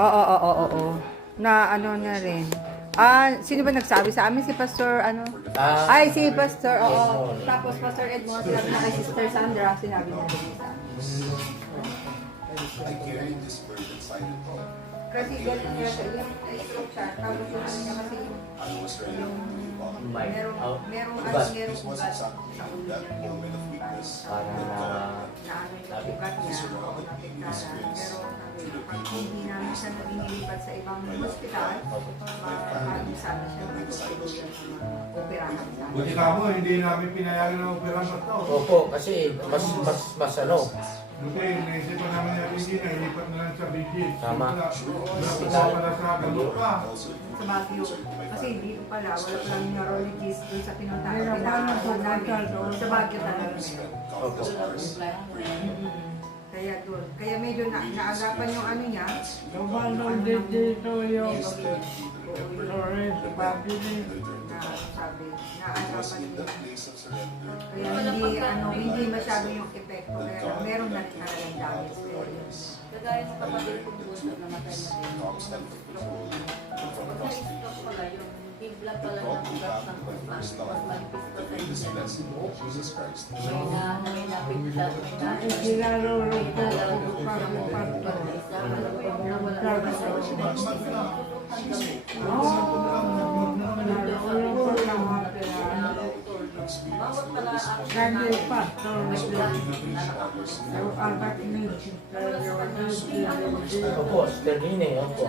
Oo. Na ano na rin. Sino ba nagsabi sa amin? Si Pastor, ano? Ay, si Pastor, oo. Tapos Pastor Edmond, sinabi na kay Sister Sandra, sinabi na rin sa amin. Kasi ganun nga siya, yung na-stroke siya, tapos yung ano niya kasi yung merong ugat sa ulo niya, yung na ano yung ugat niya, o napigtaran. Pero pag hindi namin siya nililipat sa ibang hospital, maaaring sana siya magtutuluyan sa mga operahan sa amin. Buti ka mo, hindi namin pinayagan ng operahan pa ito. Opo, kasi mas ano. Buti, naisip pa naman natin hindi na, ilipat na lang sa Bigit. Tama. Wala pala sa Galupa. Sa Baguio. Kasi dito pala, wala palang neurologist doon sa pinuntahan. Pinuntahan namin. Sa Baguio talaga meron. Opo. Kaya doon. Kaya medyo naagapan yung ano niya. Tumalong din dito yung Flores Babili. Na sabi, naagapan niya. Kaya hindi masyado yung epekto. Kaya meron na rin talagang damage. Kagaya ng kapatid kong bunso na matay na din. Pag na-stroke pala, yung bigla pala ng ugat ng mas malipis pa sa buhok. May napigtat, may napigtat. Isinalulong ko kung pagpapato. Nalulong ko lang Bawat pala Gani pastor yung anak ni Sister Yolanda. Opo, Sister Nine, opo.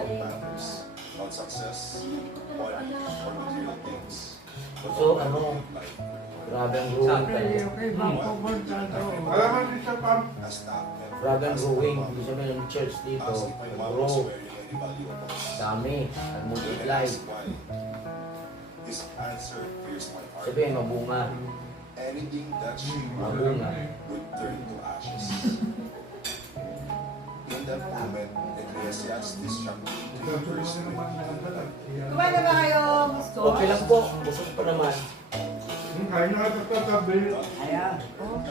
So, ano, grabe ang growing Kaya talaga. yung ibang pumunta doon. Alam mo, Mr. Pam, Grabe ang growing. Ibig sabihin ng church dito, grow. Dami. Nag-multiply. Sabihin, mabunga. Mabunga. Kumain na ba kayo, gusto? Okay lang po. Busog pa naman. kaya na katatabi. Ayan,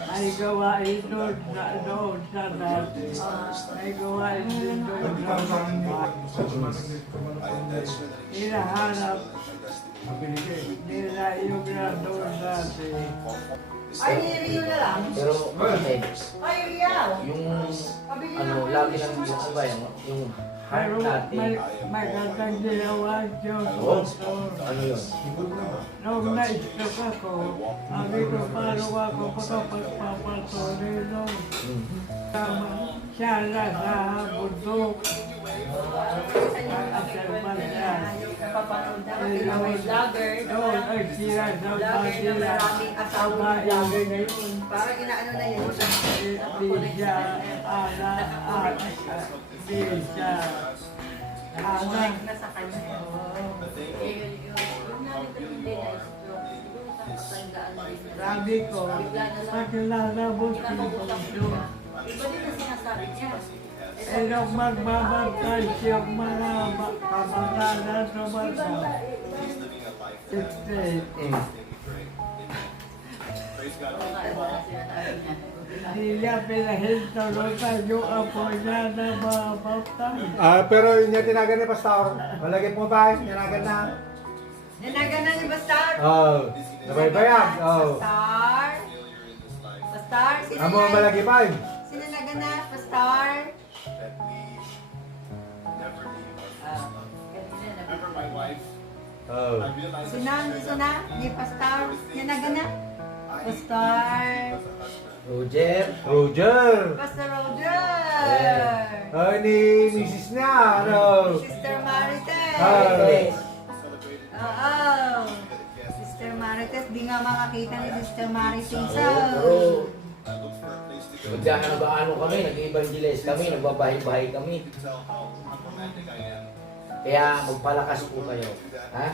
may gawain doon sa dati. May gawain din doon Ang sa tanganin niyo, hinahanap Mabiligay. nila yung doon dati. Ay, Rio na lang. Pero, kasi, Ay, Rio. yung, ano, lagi lang yung iba, yung heart Pero natin. may katang ginawa Diyos. Oo. Ano yun? Nung na-stroke ako, sabi ko paano ako makapagpapatuloy nung siya na sa bundok. At sa banda. Napapanood na kasi na may vlogger. Doon ay sila sa Vlogger na Manila. maraming asawa vlogger na yun. Parang inaano na yun. Di siya anak at di siya anak. Connect na sa kanya. Yung namin ko hindi na-stroke. Siguro sa katandaan din. Sabi ko, pakilala mo si Kinakausap Puso. niya. Iba din ang sinasabi niya. Eh, nung magbabantay siyang mga kamatanan sa banda. 60. Hindi niya pinahintulutan yung apo niya na mabaptay. Pero yun yung tinagan ni Pastor. Malagay mo ba? Tinagan na. Nanagan na ni Bastar. Sabay ba yan? Bastar. Bastar. Amo malagay pa yun. Sinanagan na, Bastar. Suna, ni Pastar. Nanagan na. Pastar. Roger. Pastor Roger. Ni Mrs. niya, ano? Sister Marites. Yes. Oo. Sister Marites, di nga makakita ni Sister Marites. Pero, magkakanabaano kami, nag-evangelize kami, nagbabahay-bahay kami. Kaya magpalakas po kayo. Ha?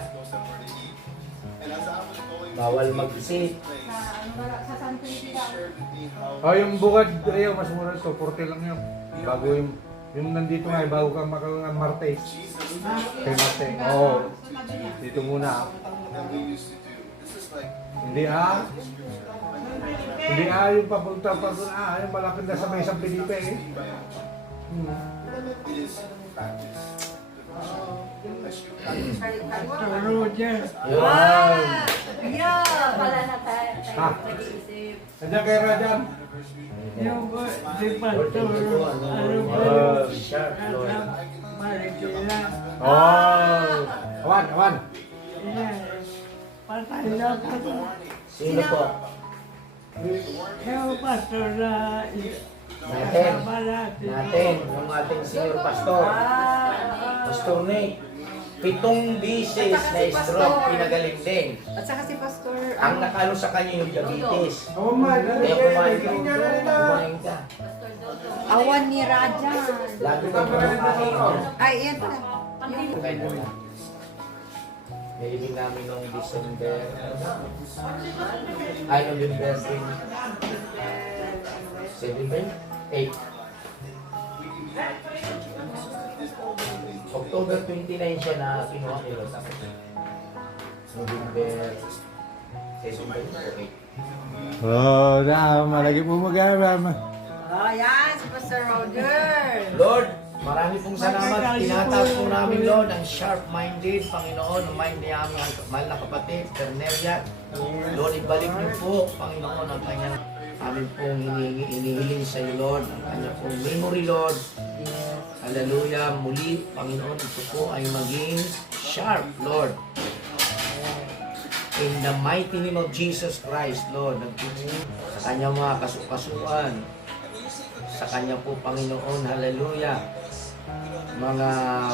Bawal mag-isip. Sa San Felipe. Yung bukad, Rio, mas mura ito. 40 lang yun. Bago yung nandito nga, bago ka makalang Martes. Kay Marte. Oo. Dito muna. Hindi Hindi yung papunta pa doon. Yung malapit na sa may San Felipe eh. Pastor Roger. Yun. Yeah! Pala na tayo Ah. nag-iisip. Nandiyan kayo Rajan. Yung si Lord, Pastor, thank you po. ano ba? Sharp, Lord. Marikila. Oh. Awan. Yan. Patay na ako. Sino po? Yung pastor na Natin. kasama natin. Natin, yung ating senior pastor. Pastor Nate. 7 bisis na stroke, pinagaling din. At saka si Pastor, Ang nakalo sa kanya yung diabetes. Oh my God. Kaya kumain ka. Kumain ka. Pastor Dodo. awan ni Rajan. Lagi kang kumakain. Ay, yan pala. Nilibing namin noong December. Ay, November 8. October 29 siya na kinuha nila sa akin. November 8. Oh, malagi po mag-aarama. Oh, yan, si Pastor Roger. Lord, marami pong salamat. Tinataas po namin, Lord, ang sharp-minded, Panginoon, ang mind niya aming mahal na kapatid, Terneria. Lord, ibalik niyo po, Panginoon, ang kanyang amin pong inihiling sa iyo, Lord, ang kanyang pong memory, Lord. Hallelujah, muli, Panginoon, ito po ay maging sharp, Lord. In the mighty name of Jesus Christ, Lord, nagpupo sa kanyang mga kasukasuan, sa kanya po, Panginoon, hallelujah, mga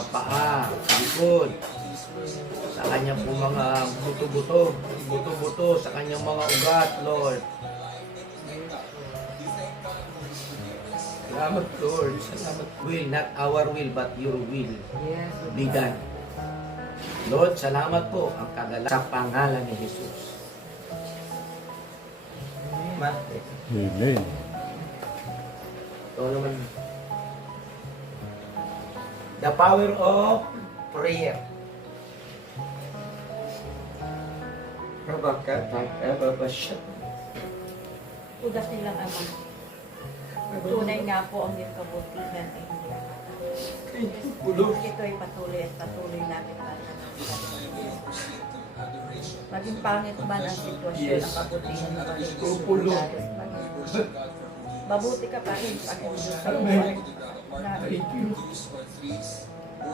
paa, likod, sa kanya po mga buto-buto, sa kanyang mga ugat, Lord. Salamat, Lord. Salamat, will, not our will, but your will Yes. be done. Lord, salamat po ang kagala sa pangalan ni Jesus. Amen. Amen. Ito naman. The power of prayer. Kabakasya. Udas nilang ama. Tunay nga po ang iyong kabutihan ay hindi akala. Ito ay patuloy at patuloy natin maging pangit man ang sitwasyon, ang kabutihan ng Panginoon. Mabuti ka pa rin, Panginoon, sa buhay namin.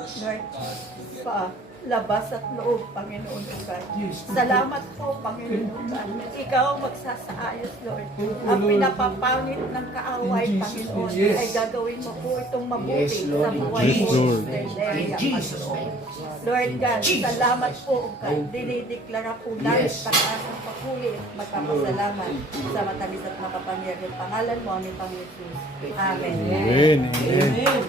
Lord, labas at loob, Panginoon God. Salamat po, Panginoon God. Ikaw ang magsasaayos, Lord. Ang pinapapangit ng kaaway, Panginoon, ay gagawin mo po itong mabuti Yes, Lord. sa buhay Yes, mo. Lord. In Jesus' name. Lord God, salamat po, God. Dinideklara po namin Yes. pataas ng papuli at magpapasalamat sa matamis at makapangyarihan pangalan mo, aming Panginoon. Amen. Amen. Amen. Amen.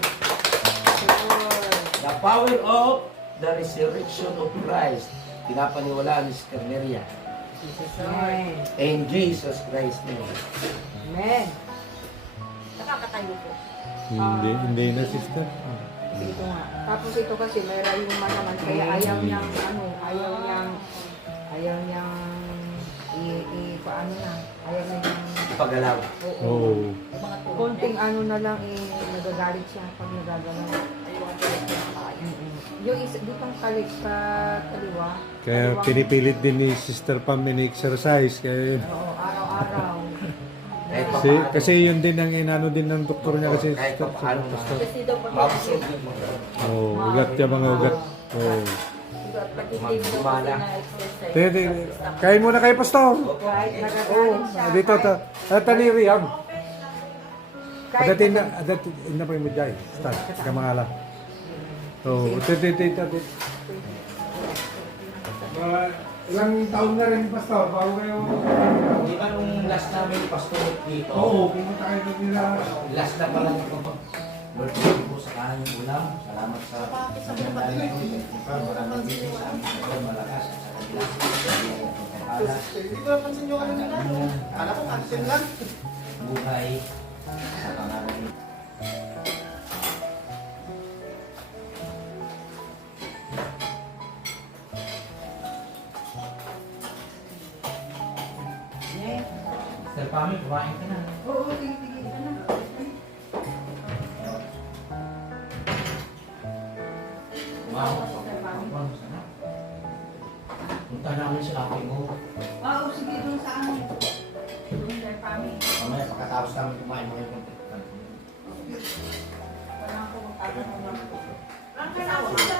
The power of the resurrection of Christ. Pinapaniwalaan ni Terneria. Amen. In Jesus Christ's name. Amen. Nakakatayo po. Hindi na, sister. Ito nga. Tapos ito kasi may rayuma naman, kaya ayaw niyang paano na, ayaw niyang, Pagalaw. Oo. Mga tulong. konting ano na lang, nagagalit siya pag nagagalaw. Yung isa, di pang kalik sa kaliwa. Kaya Kaliwang- pinipilit din ni Sister Pam in-exercise. Kaya yun. Oo, araw-araw. Kahit Kasi, papaano. kasi yun din ang inano din ng doktor niya kasi Kahit Sister papaano. Pastor. Kasi daw pag Mabusog yung mga. Oo, ugat niya mga ugat. Oo. pag hindi mo Gumana. na exercise. Tete, kain muna kayo, Pastor. Kahit nagagalit siya. Dito, taniri yan. kahit Adatin na pa yung mudjay. Stan, kamangala. Oo, tete. Ilang taon na rin, Pastor, bago kayo... Di ba nung last namin pastor dito? Oo, pumunta kayo doon nila. Last na pala ito. Lord, thank you po sa kanyang ulam. Salamat sa pagkandali ko. Maraming bigay sa amin sa malakas at sa kabila. Hindi ko napansin nyo kanina. Kala ko kansin lang. Buhay sa pangalan ni Sir Pami, kumain ka na. Oo, tingin ka na. Wow, Punta namin sa ate mo. Oo, sige, doon sa amin. Doon sa kami. Mamaya pagkatapos namin kumain mga yung Wala akong magkakaroon. Ang kailangan ko